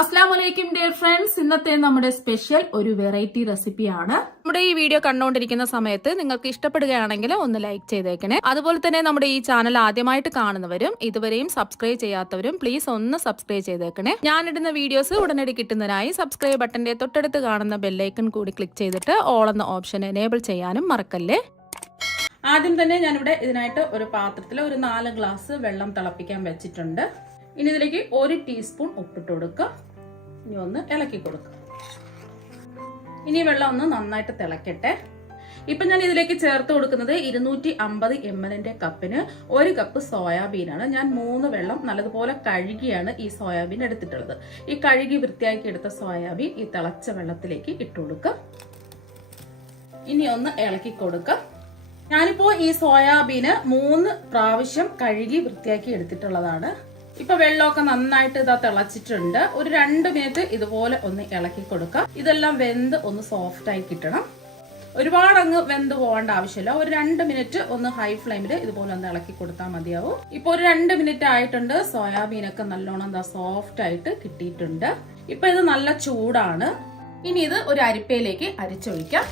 അസ്ലാം വലൈക്കും dear friends. ഇന്നത്തെ നമ്മുടെ സ്പെഷ്യൽ ഒരു വെറൈറ്റി റെസിപ്പിയാണ്. നമ്മുടെ ഈ വീഡിയോ കണ്ടുകൊണ്ടിരിക്കുന്ന സമയത്ത് നിങ്ങൾക്ക് ഇഷ്ടപ്പെടുകയാണെങ്കിൽ ഒന്ന് ലൈക്ക് ചെയ്തേക്കണേ. അതുപോലെ തന്നെ നമ്മുടെ ഈ ചാനൽ ആദ്യമായിട്ട് കാണുന്നവരും ഇതുവരെയും സബ്സ്ക്രൈബ് ചെയ്യാത്തവരും പ്ലീസ് ഒന്ന് സബ്സ്ക്രൈബ് ചെയ്തേക്കണേ. ഞാനിടുന്ന വീഡിയോസ് ഉടനടി കിട്ടുന്നതിനായി സബ്സ്ക്രൈബ് ബട്ടന്റെ തൊട്ടടുത്ത് കാണുന്ന ബെല്ലൈക്കൺ കൂടി ക്ലിക്ക് ചെയ്തിട്ട് ഓൾ എന്ന ഓപ്ഷൻ എനേബിൾ ചെയ്യാനും മറക്കല്ലേ. ആദ്യം തന്നെ ഞാനിവിടെ ഇതിനായിട്ട് ഒരു പാത്രത്തിൽ ഒരു നാല് ഗ്ലാസ് വെള്ളം തിളപ്പിക്കാൻ വെച്ചിട്ടുണ്ട്. ഇനി ഇതിലേക്ക് ഒരു ടീസ്പൂൺ ഉപ്പിട്ട് കൊടുക്കുക. ഇനി ഒന്ന് ഇളക്കി കൊടുക്കുക ഇനി വെള്ളം ഒന്ന് നന്നായിട്ട് തിളക്കട്ടെ. ഇപ്പൊ ഞാൻ ഇതിലേക്ക് ചേർത്ത് കൊടുക്കുന്നത് ഇരുന്നൂറ്റി അമ്പത് എം എല്ലിന്റെ കപ്പിന് ഒരു കപ്പ് സോയാബീനാണ് ഞാൻ മൂന്ന് വെള്ളം നല്ലതുപോലെ കഴുകിയാണ് ഈ സോയാബീൻ എടുത്തിട്ടുള്ളത്. ഈ കഴുകി വൃത്തിയാക്കി എടുത്ത സോയാബീൻ ഈ തിളച്ച വെള്ളത്തിലേക്ക് ഇട്ടു കൊടുക്കുക. ഇനി ഒന്ന് ഇളക്കി കൊടുക്കുക. ഞാനിപ്പോ ഈ സോയാബീന് മൂന്ന് പ്രാവശ്യം കഴുകി വൃത്തിയാക്കി എടുത്തിട്ടുള്ളതാണ്. ഇപ്പൊ വെള്ളമൊക്കെ നന്നായിട്ട് ഇതാ തിളച്ചിട്ടുണ്ട്. ഒരു രണ്ട് മിനിറ്റ് ഇതുപോലെ ഒന്ന് ഇളക്കി കൊടുക്കുക ഇതെല്ലാം വെന്ത് ഒന്ന് സോഫ്റ്റ് ആയി കിട്ടണം. ഒരുപാട് അങ്ങ് വെന്ത് പോകേണ്ട ആവശ്യമില്ല. ഒരു രണ്ട് മിനിറ്റ് ഒന്ന് ഹൈ ഫ്ലെയിമിൽ ഇതുപോലെ ഒന്ന് ഇളക്കി കൊടുത്താൽ മതിയാവും. ഇപ്പൊ ഒരു രണ്ട് മിനിറ്റ് ആയിട്ടുണ്ട്. സോയാബീൻ ഒക്കെ നല്ലോണം എന്താ സോഫ്റ്റ് ആയിട്ട് കിട്ടിയിട്ടുണ്ട്. ഇപ്പൊ ഇത് നല്ല ചൂടാണ്. ഇനി ഇത് ഒരു അരിപ്പയിലേക്ക് അരിച്ചൊഴിക്കാം.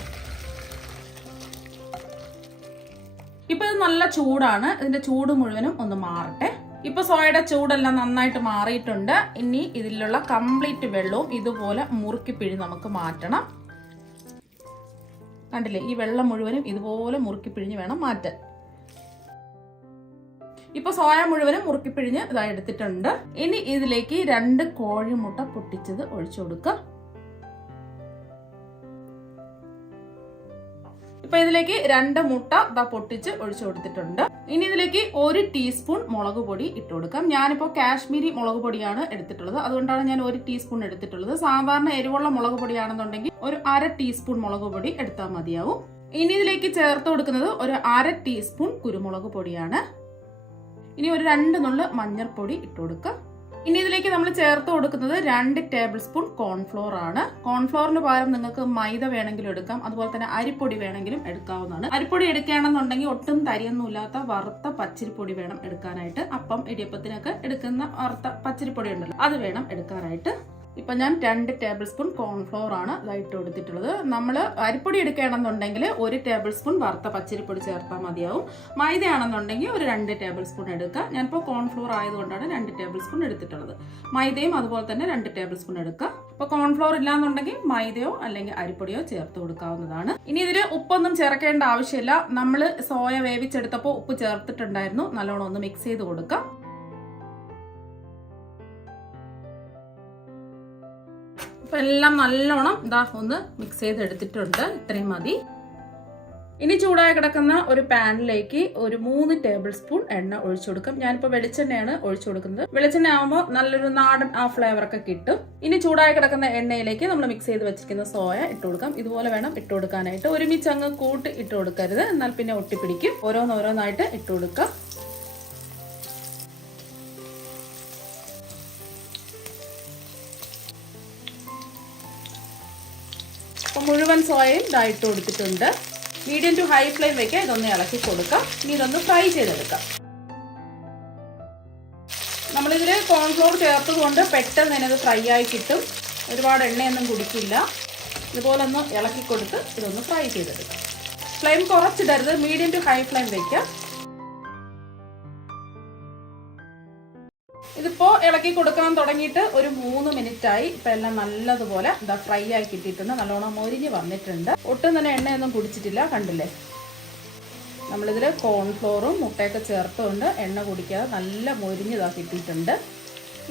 ഇപ്പൊ ഇത് നല്ല ചൂടാണ്. ഇതിന്റെ ചൂട് മുഴുവനും ഒന്ന് മാറട്ടെ. ഇപ്പൊ സോയയുടെ ചൂടെല്ലാം നന്നായിട്ട് മാറിയിട്ടുണ്ട്. ഇനി ഇതിലുള്ള കംപ്ലീറ്റ് വെള്ളവും ഇതുപോലെ മുറുക്കി പിഴി നമുക്ക് മാറ്റണം. കണ്ടില്ലേ ഈ വെള്ളം മുഴുവനും ഇതുപോലെ മുറുക്കി പിഴിഞ്ഞ് വേണം മാറ്റാൻ. ഇപ്പൊ സോയ മുഴുവനും മുറുക്കി പിഴിഞ്ഞ് ഇതായി എടുത്തിട്ടുണ്ട്. ഇനി ഇതിലേക്ക് രണ്ട് കോഴിമുട്ട പൊട്ടിച്ചത് ഒഴിച്ചു കൊടുക്കുക ഇപ്പൊ ഇതിലേക്ക് രണ്ട് മുട്ട ഇതാ പൊട്ടിച്ച് ഒഴിച്ചു കൊടുത്തിട്ടുണ്ട്. ഇനി ഇതിലേക്ക് ഒരു ടീസ്പൂൺ മുളക് പൊടി ഇട്ട് കൊടുക്കാം. ഞാനിപ്പോ കാശ്മീരി മുളക് പൊടിയാണ് എടുത്തിട്ടുള്ളത്. അതുകൊണ്ടാണ് ഞാൻ ഒരു ടീസ്പൂൺ എടുത്തിട്ടുള്ളത്. സാധാരണ എരിവുള്ള മുളക് പൊടിയാണെന്നുണ്ടെങ്കിൽ ഒരു അര ടീസ്പൂൺ മുളക് പൊടി എടുത്താൽ മതിയാവും. ഇനി ഇതിലേക്ക് ചേർത്ത് കൊടുക്കുന്നത് ഒരു അര ടീസ്പൂൺ കുരുമുളക് പൊടിയാണ്. ഇനി ഒരു രണ്ട് നുള്ളു മഞ്ഞൾപ്പൊടി ഇട്ട് കൊടുക്കുക ഇനി ഇതിലേക്ക് നമ്മൾ ചേർത്ത് കൊടുക്കുന്നത് രണ്ട് ടേബിൾ സ്പൂൺ കോൺഫ്ലോർ ആണ്. കോൺഫ്ലോറിന് പകരം നിങ്ങൾക്ക് മൈദ വേണമെങ്കിലും എടുക്കാം. അതുപോലെ തന്നെ അരിപ്പൊടി വേണമെങ്കിലും എടുക്കാവുന്നതാണ്. അരിപ്പൊടി എടുക്കുകയാണെന്നുണ്ടെങ്കിൽ ഒട്ടും തരിയൊന്നുമില്ലാത്ത വറുത്ത പച്ചരിപ്പൊടി വേണം എടുക്കാനായിട്ട്. അപ്പം ഇടിയപ്പത്തിനൊക്കെ എടുക്കുന്ന വറുത്ത പച്ചരിപ്പൊടി ഉണ്ടല്ലോ അത് വേണം എടുക്കാനായിട്ട്. ഇപ്പൊ ഞാൻ രണ്ട് ടേബിൾ സ്പൂൺ കോൺഫ്ലോർ ആണ് ഇതായിട്ട് കൊടുത്തിട്ടുള്ളത്. നമ്മൾ അരിപ്പൊടി എടുക്കുകയാണെന്നുണ്ടെങ്കിൽ ഒരു ടേബിൾ സ്പൂൺ വറുത്ത പച്ചരിപ്പൊടി ചേർത്താൽ മതിയാവും. മൈദയാണെന്നുണ്ടെങ്കിൽ ഒരു രണ്ട് ടേബിൾ സ്പൂൺ എടുക്കുക. ഞാനിപ്പോൾ കോൺഫ്ലോർ ആയതുകൊണ്ടാണ് രണ്ട് ടേബിൾ സ്പൂൺ എടുത്തിട്ടുള്ളത്. മൈദയും അതുപോലെ തന്നെ രണ്ട് ടേബിൾ സ്പൂൺ എടുക്കുക. ഇപ്പോൾ കോൺഫ്ലോർ ഇല്ലാന്നുണ്ടെങ്കിൽ മൈദയോ അല്ലെങ്കിൽ അരിപ്പൊടിയോ ചേർത്ത് കൊടുക്കാവുന്നതാണ്. ഇനി ഇതിൽ ഉപ്പൊന്നും ചേർക്കേണ്ട ആവശ്യമില്ല. നമ്മൾ സോയ വേവിച്ചെടുത്തപ്പോൾ ഉപ്പ് ചേർത്തിട്ടുണ്ടായിരുന്നു. നല്ലോണം ഒന്ന് മിക്സ് ചെയ്ത് കൊടുക്കാം അപ്പൊ എല്ലാം നല്ലോണം ഇതാ ഒന്ന് മിക്സ് ചെയ്ത് എടുത്തിട്ടുണ്ട് ഇത്രയും മതി. ഇനി ചൂടായി കിടക്കുന്ന ഒരു പാനിലേക്ക് ഒരു മൂന്ന് ടേബിൾ സ്പൂൺ എണ്ണ ഒഴിച്ചു കൊടുക്കും. ഞാനിപ്പോൾ വെളിച്ചെണ്ണയാണ് ഒഴിച്ചു കൊടുക്കുന്നത്. വെളിച്ചെണ്ണ ആകുമ്പോൾ നല്ലൊരു നാടൻ ആ ഫ്ലേവർ ഒക്കെ കിട്ടും. ഇനി ചൂടായി കിടക്കുന്ന എണ്ണയിലേക്ക് നമ്മൾ മിക്സ് ചെയ്ത് വെച്ചിരിക്കുന്ന സോയ ഇട്ട് കൊടുക്കാം. ഇതുപോലെ വേണം ഇട്ട് കൊടുക്കാനായിട്ട്. ഒരുമിച്ച് അങ്ങ് കൂട്ട് ഇട്ട് കൊടുക്കരുത്. എന്നാൽ പിന്നെ ഒട്ടിപ്പിടിക്കും. ഓരോന്നോരോന്നായിട്ട് ഇട്ട് കൊടുക്കാം. മുഴുവൻ സോയയും ഇതായിട്ട് കൊടുത്തിട്ടുണ്ട്. മീഡിയം ടു ഹൈ ഫ്ലെയിം വെക്കുക ഇതൊന്ന് ഇളക്കി കൊടുക്കാം. ഇനി ഇതൊന്ന് ഫ്രൈ ചെയ്തെടുക്കാം. നമ്മളിതിൽ കോൺഫ്ലോർ ചേർത്തുകൊണ്ട് പെട്ടെന്ന് തന്നെ ഇത് ഫ്രൈ ആയി കിട്ടും. ഒരുപാട് എണ്ണയൊന്നും കുടിക്കില്ല. ഇതുപോലെ ഒന്ന് ഇളക്കി കൊടുത്ത് ഇതൊന്ന് ഫ്രൈ ചെയ്തെടുക്കാം. ഫ്ലെയിം കുറച്ചിടരുത്. മീഡിയം ടു ഹൈ ഫ്ലെയിം വെക്കാം. ഇതിപ്പോ ഇളക്കി കൊടുക്കാൻ തുടങ്ങിയിട്ട് ഒരു മൂന്ന് മിനിറ്റ് ആയി ഇപ്പൊ എല്ലാം നല്ലതുപോലെ എന്താ ഫ്രൈ ആയി കിട്ടിയിട്ടുണ്ട്. നല്ലോണം മൊരിഞ്ഞ് വന്നിട്ടുണ്ട്. ഒട്ടും തന്നെ എണ്ണയൊന്നും കുടിച്ചിട്ടില്ല കണ്ടില്ലേ? നമ്മളിതിൽ കോൺഫ്ലോറും മുട്ടയൊക്കെ ചേർത്തുകൊണ്ട് എണ്ണ കുടിക്കാതെ നല്ല മൊരിഞ്ഞതാ കിട്ടിയിട്ടുണ്ട്.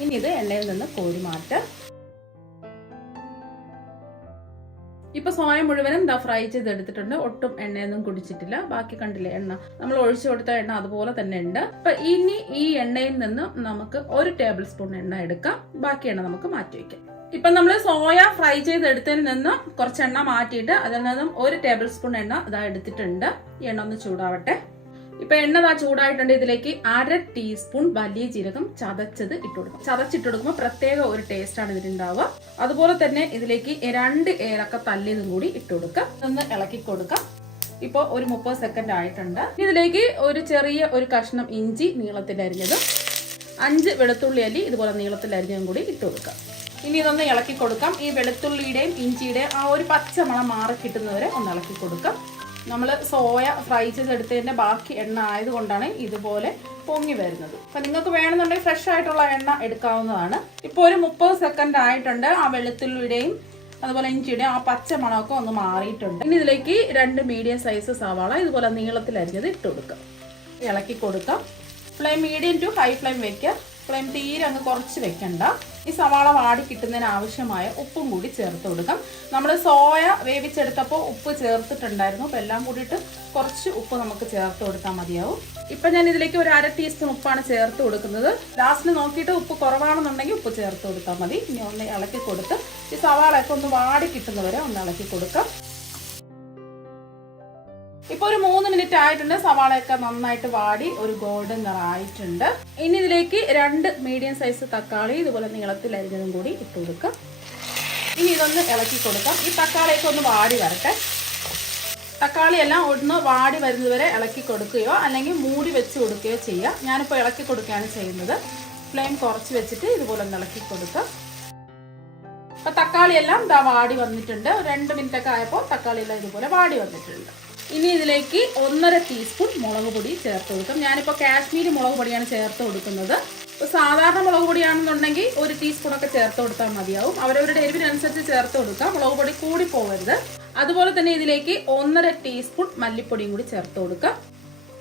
ഇനി ഇത് എണ്ണയിൽ നിന്ന് കോരി മാറ്റാം. ഇപ്പൊ സോയ മുഴുവനും ദാ ഫ്രൈ ചെയ്തെടുത്തിട്ടുണ്ട്. ഒട്ടും എണ്ണയൊന്നും കുടിച്ചിട്ടില്ല. ബാക്കി കണ്ടില്ലേ എണ്ണ? നമ്മൾ ഒഴിച്ചു കൊടുത്ത എണ്ണ അതുപോലെ തന്നെ ഉണ്ട്. അപ്പൊ ഇനി ഈ എണ്ണയിൽ നിന്നും നമുക്ക് ഒരു ടേബിൾ സ്പൂൺ എണ്ണ എടുക്കാം. ബാക്കി എണ്ണ നമുക്ക് മാറ്റി വെക്കാം. ഇപ്പൊ നമ്മൾ സോയ ഫ്രൈ ചെയ്തെടുത്തതിൽ നിന്നും കുറച്ച് എണ്ണ മാറ്റിയിട്ട് അതിൽ നിന്നും ഒരു ടേബിൾ സ്പൂൺ എണ്ണ ഇതാ എടുത്തിട്ടുണ്ട്. എണ്ണ ഒന്ന് ചൂടാവട്ടെ. ഇപ്പൊ എണ്ണ ആ ചൂടായിട്ടുണ്ട് ഇതിലേക്ക് അര ടീസ്പൂൺ വലിയ ജീരകം ചതച്ചത് ഇട്ട് കൊടുക്കും ചതച്ചിട്ട് കൊടുക്കുമ്പോൾ പ്രത്യേക ഒരു ടേസ്റ്റ് ആണ് ഇതിലുണ്ടാവുക. അതുപോലെ തന്നെ ഇതിലേക്ക് രണ്ട് ഏലക്ക തല്ലിയതും കൂടി ഇട്ട് കൊടുക്കുക. ഒന്ന് ഇളക്കി കൊടുക്കാം ഇപ്പോൾ ഒരു മുപ്പത് സെക്കൻഡ് ആയിട്ടുണ്ട്. ഇതിലേക്ക് ഒരു ചെറിയ ഒരു കഷ്ണം ഇഞ്ചി നീളത്തിൽ അരിഞ്ഞതും അഞ്ച് വെളുത്തുള്ളി അല്ലി ഇതുപോലെ നീളത്തിൽ അരിഞ്ഞതും കൂടി ഇട്ട് കൊടുക്കാം ഇനി ഇതൊന്ന് ഇളക്കി കൊടുക്കാം. ഈ വെളുത്തുള്ളിയുടെയും ഇഞ്ചിയുടെയും ആ ഒരു പച്ച മണം മാറി കിട്ടുന്നവരെ ഒന്ന് ഇളക്കി കൊടുക്കാം. നമ്മൾ സോയ ഫ്രൈ ചെയ്തെടുത്തതിന്റെ ബാക്കി എണ്ണ ആയതുകൊണ്ടാണ് ഇതുപോലെ പൊങ്ങി വരുന്നത്. അപ്പം നിങ്ങൾക്ക് വേണമെന്നുണ്ടെങ്കിൽ ഫ്രഷ് ആയിട്ടുള്ള എണ്ണ എടുക്കാവുന്നതാണ്. ഇപ്പോൾ ഒരു മുപ്പത് സെക്കൻഡ് ആയിട്ടുണ്ട്. ആ വെളുത്തുള്ളിയുടെയും അതുപോലെ ഇഞ്ചിയുടെയും ആ പച്ച മണമൊക്കെ ഒന്ന് മാറിയിട്ടുണ്ട്. ഇനി ഇതിലേക്ക് രണ്ട് മീഡിയം സൈസ് സവാള ഇതുപോലെ നീളത്തിൽ അരിഞ്ഞത് ഇട്ട് കൊടുക്കാം. ഇളക്കി കൊടുക്കാം. Flame medium to high flame വെക്കുക. ഫ്ലെയിം തീരെ അങ്ങ് കുറച്ച് വെക്കണ്ട. ഈ സവാള വാടി കിട്ടുന്നതിന് ആവശ്യമായ ഉപ്പും കൂടി ചേർത്ത് കൊടുക്കാം. നമ്മൾ സോയ വേവിച്ചെടുത്തപ്പോൾ ഉപ്പ് ചേർത്തിട്ടുണ്ടായിരുന്നു. അപ്പോൾ എല്ലാം കൂടിയിട്ട് കുറച്ച് ഉപ്പ് നമുക്ക് ചേർത്ത് കൊടുത്താൽ മതിയാവും. ഇപ്പം ഞാൻ ഇതിലേക്ക് ഒരു അര ടീസ്പൂൺ ഉപ്പാണ് ചേർത്ത് കൊടുക്കുന്നത്. ലാസ്റ്റിന് നോക്കിയിട്ട് ഉപ്പ് കുറവാണെന്നുണ്ടെങ്കിൽ ഉപ്പ് ചേർത്ത് കൊടുത്താൽ മതി. ഇനി ഒന്ന് ഇളക്കി കൊടുത്ത് ഈ സവാളയൊക്കെ ഒന്ന് വാടി കിട്ടുന്നവരെ ഒന്ന് ഇളക്കി കൊടുക്കാം. ഇപ്പൊ ഒരു മൂന്ന് മിനിറ്റ് ആയിട്ടുണ്ട്. സവാളയൊക്കെ നന്നായിട്ട് വാടി ഒരു ഗോൾഡൻ കളർ ആയിട്ടുണ്ട്. ഇനി ഇതിലേക്ക് രണ്ട് മീഡിയം സൈസ് തക്കാളി ഇതുപോലെ നീളത്തിൽ അരിഞ്ഞതും കൂടി ഇട്ട് കൊടുക്കാം. ഇനി ഇതൊന്ന് ഇളക്കി കൊടുക്കാം. ഈ തക്കാളിയൊക്കെ ഒന്ന് വാടി വരട്ടെ. തക്കാളി എല്ലാം ഒന്ന് വാടി വരുന്നതുവരെ ഇളക്കി കൊടുക്കുകയോ അല്ലെങ്കിൽ മൂടി വെച്ച് കൊടുക്കുകയോ ചെയ്യാം. ഞാനിപ്പോൾ ഇളക്കി കൊടുക്കുകയാണ് ചെയ്യുന്നത്. ഫ്ലെയിം കുറച്ച് വെച്ചിട്ട് ഇതുപോലെ ഒന്ന് ഇളക്കി കൊടുക്കാം. അപ്പൊ തക്കാളിയെല്ലാം ഇതാ വാടി വന്നിട്ടുണ്ട്. രണ്ട് മിനിറ്റൊക്കെ ആയപ്പോൾ തക്കാളിയെല്ലാം ഇതുപോലെ വാടി വന്നിട്ടുണ്ട്. ഇനി ഇതിലേക്ക് ഒന്നര ടീസ്പൂൺ മുളക് പൊടി ചേർത്ത് കൊടുക്കും. ഞാനിപ്പോൾ കാശ്മീരി മുളക് പൊടിയാണ് ചേർത്ത് കൊടുക്കുന്നത്. ഇപ്പോൾ സാധാരണ മുളക് പൊടിയാണെന്നുണ്ടെങ്കിൽ ഒരു ടീസ്പൂണൊക്കെ ചേർത്ത് കൊടുത്താൽ മതിയാവും. അവരവരുടെ എരിവിനനുസരിച്ച് ചേർത്ത് കൊടുക്കാം. മുളക് പൊടി കൂടി പോകരുത് അതുപോലെ തന്നെ ഇതിലേക്ക് ഒന്നര ടീസ്പൂൺ മല്ലിപ്പൊടിയും കൂടി ചേർത്ത് കൊടുക്കാം.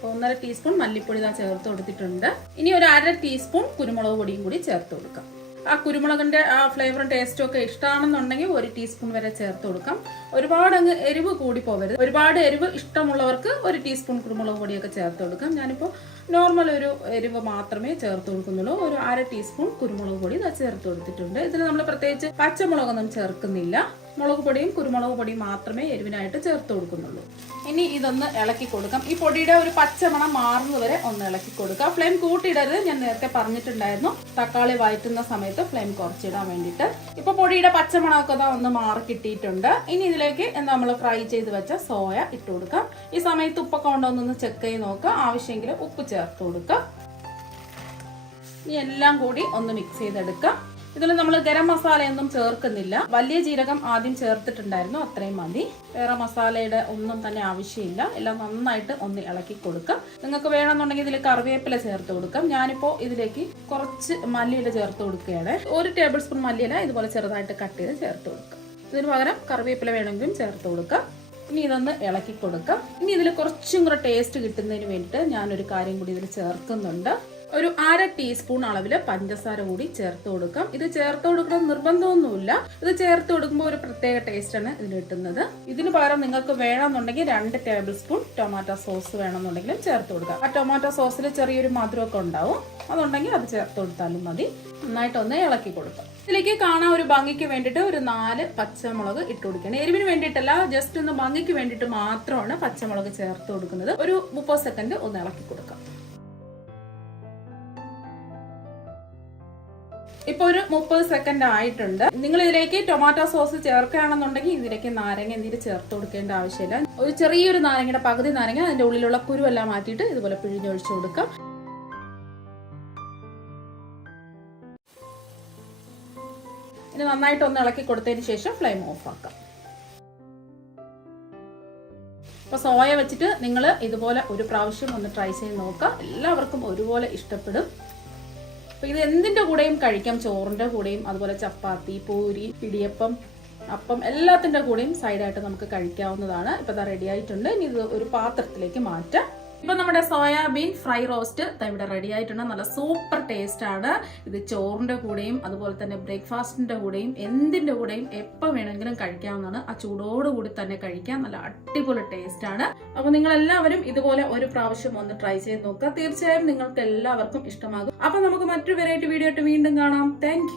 ഒന്നര ടീസ്പൂൺ മല്ലിപ്പൊടി ഇതാ ചേർത്ത് കൊടുത്തിട്ടുണ്ട്. ഇനി ഒരു അര ടീസ്പൂൺ കുരുമുളക് പൊടിയും കൂടി ചേർത്ത് കൊടുക്കാം. ആ കുരുമുളകിന്റെ ആ ഫ്ലേവറും ടേസ്റ്റും ഒക്കെ ഇഷ്ടമാണെന്നുണ്ടെങ്കിൽ ഒരു ടീസ്പൂൺ വരെ ചേർത്ത് കൊടുക്കാം. ഒരുപാട് അങ്ങ് എരിവ് കൂടി പോകരുത് ഒരുപാട് എരിവ് ഇഷ്ടമുള്ളവർക്ക് ഒരു ടീസ്പൂൺ കുരുമുളക് പൊടിയൊക്കെ ചേർത്ത് കൊടുക്കാം. ഞാനിപ്പോൾ നോർമൽ ഒരു എരിവ് മാത്രമേ ചേർത്ത് കൊടുക്കുന്നുള്ളൂ. ഒരു അര ടീസ്പൂൺ കുരുമുളക് പൊടി ചേർത്ത് കൊടുത്തിട്ടുണ്ട്. ഇതിൽ നമ്മൾ പ്രത്യേകിച്ച് പച്ചമുളകൊന്നും ചേർക്കുന്നില്ല. മുളക് പൊടിയും കുരുമുളക് പൊടിയും മാത്രമേ എരിവിനായിട്ട് ചേർത്ത് കൊടുക്കുന്നുള്ളൂ. ഇനി ഇതൊന്ന് ഇളക്കി കൊടുക്കാം. ഈ പൊടിയുടെ ഒരു പച്ചമണം മാറുന്നവരെ ഒന്ന് ഇളക്കി കൊടുക്കാം. ഫ്ലെയിം കൂട്ടിയിടരുത്. ഞാൻ നേരത്തെ പറഞ്ഞിട്ടുണ്ടായിരുന്നു. തക്കാളി വഴറ്റുന്ന സമയത്ത് ഫ്ലെയിം കുറച്ചിടാൻ വേണ്ടിയിട്ട്. ഇപ്പൊ പൊടിയുടെ പച്ചമണമൊക്കെ ഒന്ന് മാറി കിട്ടിയിട്ടുണ്ട്. ഇനി ഇതിലേക്ക് നമ്മൾ ഫ്രൈ ചെയ്ത് വെച്ച സോയ ഇട്ട് കൊടുക്കാം. ഈ സമയത്ത് ഉപ്പൊക്കെ കൊണ്ടൊന്നൊന്ന് ചെക്ക് ചെയ്ത് നോക്കുക. ആവശ്യമെങ്കിൽ ഉപ്പ് ചേർത്ത് കൊടുക്കാം ഇനി എല്ലാം കൂടി ഒന്ന് മിക്സ് ചെയ്തെടുക്കാം. ഇതിൽ നമ്മൾ ഗരം മസാലയൊന്നും ചേർക്കുന്നില്ല. വലിയ ജീരകം ആദ്യം ചേർത്തിട്ടുണ്ടായിരുന്നു അത്രയും മതി. വേറെ മസാലയുടെ ഒന്നും തന്നെ ആവശ്യമില്ല. എല്ലാം നന്നായിട്ട് ഒന്ന് ഇളക്കി കൊടുക്കാം. നിങ്ങൾക്ക് വേണമെന്നുണ്ടെങ്കിൽ ഇതിൽ കറിവേപ്പില ചേർത്ത് കൊടുക്കാം. ഞാനിപ്പോൾ ഇതിലേക്ക് കുറച്ച് മല്ലിയില ചേർത്ത് കൊടുക്കുകയാണ്. ഒരു ടേബിൾ സ്പൂൺ മല്ലിയില ഇതുപോലെ ചെറുതായിട്ട് കട്ട് ചെയ്ത് ചേർത്ത് കൊടുക്കാം. ഇതിന് പകരം കറിവേപ്പില വേണമെങ്കിലും ചേർത്ത് കൊടുക്കാം. ഇനി ഇതൊന്ന് ഇളക്കി കൊടുക്കാം. ഇനി ഇതിൽ കുറച്ചും കൂടെ ടേസ്റ്റ് കിട്ടുന്നതിന് വേണ്ടിയിട്ട് ഞാനൊരു കാര്യം കൂടി ഇതിൽ ചേർക്കുന്നുണ്ട്. ഒരു അര ടീസ്പൂൺ അളവിൽ പഞ്ചസാര കൂടി ചേർത്ത് കൊടുക്കാം. ഇത് ചേർത്ത് കൊടുക്കണം നിർബന്ധമൊന്നുമില്ല. ഇത് ചേർത്ത് കൊടുക്കുമ്പോൾ ഒരു പ്രത്യേക ടേസ്റ്റ് ആണ് ഇതിന് കിട്ടുന്നത്. ഇതിന് പകരം നിങ്ങൾക്ക് വേണമെന്നുണ്ടെങ്കിൽ രണ്ട് ടേബിൾ സ്പൂൺ ടൊമാറ്റോ സോസ് വേണമെന്നുണ്ടെങ്കിലും ചേർത്ത് കൊടുക്കാം. ആ ടൊമാറ്റോ സോസിൽ ചെറിയൊരു മധുരമൊക്കെ ഉണ്ടാവും. അതുണ്ടെങ്കിൽ അത് ചേർത്ത് കൊടുത്താലും മതി. നന്നായിട്ടൊന്ന് ഇളക്കി കൊടുക്കാം. ഇതിലേക്ക് കാണാൻ ഒരു ഭംഗിക്ക് വേണ്ടിയിട്ട് ഒരു നാല് പച്ചമുളക് ഇട്ട് കൊടുക്കണം. എരിവിന് വേണ്ടിയിട്ടല്ല ജസ്റ്റ് ഒന്ന് ഭംഗിക്ക് വേണ്ടിയിട്ട് മാത്രമാണ് പച്ചമുളക് ചേർത്ത് കൊടുക്കുന്നത്. ഒരു മുപ്പത് സെക്കൻഡ് ഒന്ന് ഇളക്കി കൊടുക്കാം. ഇപ്പൊ ഒരു മുപ്പത് സെക്കൻഡ് ആയിട്ടുണ്ട്. നിങ്ങൾ ഇതിലേക്ക് ടൊമാറ്റോ സോസ് ചേർക്കുകയാണെന്നുണ്ടെങ്കിൽ ഇതിലേക്ക് നാരങ്ങ നീര് ചേർത്ത് കൊടുക്കേണ്ട ആവശ്യമില്ല. ഒരു ചെറിയൊരു നാരങ്ങയുടെ പകുതി നാരങ്ങ അതിന്റെ ഉള്ളിലുള്ള കുരുവെല്ലാം മാറ്റിയിട്ട് ഇതുപോലെ പിഴിഞ്ഞൊഴിച്ചു കൊടുക്കാം ഇനി നന്നായിട്ട് ഒന്ന് ഇളക്കി കൊടുത്തതിന് ശേഷം ഫ്ലെയിം ഓഫ് ആക്കാം. ഇപ്പൊ സോയ വെച്ചിട്ട് നിങ്ങൾ ഇതുപോലെ ഒരു പ്രാവശ്യം ഒന്ന് ട്രൈ ചെയ്ത് നോക്കുക. എല്ലാവർക്കും ഒരുപോലെ ഇഷ്ടപ്പെടും. അപ്പൊ ഇത് എന്തിന്റെ കൂടെയും കഴിക്കാം? ചോറിന്റെ കൂടെയും അതുപോലെ ചപ്പാത്തി പൂരി ഇടിയപ്പം അപ്പം എല്ലാത്തിന്റെ കൂടെയും സൈഡായിട്ട് നമുക്ക് കഴിക്കാവുന്നതാണ്. ഇപ്പൊ ഇതാ റെഡി ആയിട്ടുണ്ട്. ഇനി ഇത് ഒരു പാത്രത്തിലേക്ക് മാറ്റാം. ഇപ്പൊ നമ്മുടെ സോയാബീൻ ഫ്രൈ റോസ്റ്റ് ഇവിടെ റെഡി ആയിട്ടുണ്ട്. നല്ല സൂപ്പർ ടേസ്റ്റ് ആണ്. ഇത് ചോറിന്റെ കൂടെയും അതുപോലെ തന്നെ ബ്രേക്ക്ഫാസ്റ്റിന്റെ കൂടെയും എന്തിന്റെ കൂടെയും എപ്പോൾ വേണമെങ്കിലും കഴിക്കാവുന്നതാണ്. ആ ചൂടോടുകൂടി തന്നെ കഴിക്കാം. നല്ല അടിപൊളി ടേസ്റ്റ് ആണ്. അപ്പൊ നിങ്ങൾ എല്ലാവരും ഇതുപോലെ ഒരു പ്രാവശ്യം ഒന്ന് ട്രൈ ചെയ്ത് നോക്കുക. തീർച്ചയായും നിങ്ങൾക്ക് എല്ലാവർക്കും ഇഷ്ടമാകും. അപ്പൊ നമുക്ക് മറ്റൊരു വെറൈറ്റി വീഡിയോ ആയിട്ട് വീണ്ടും കാണാം. താങ്ക്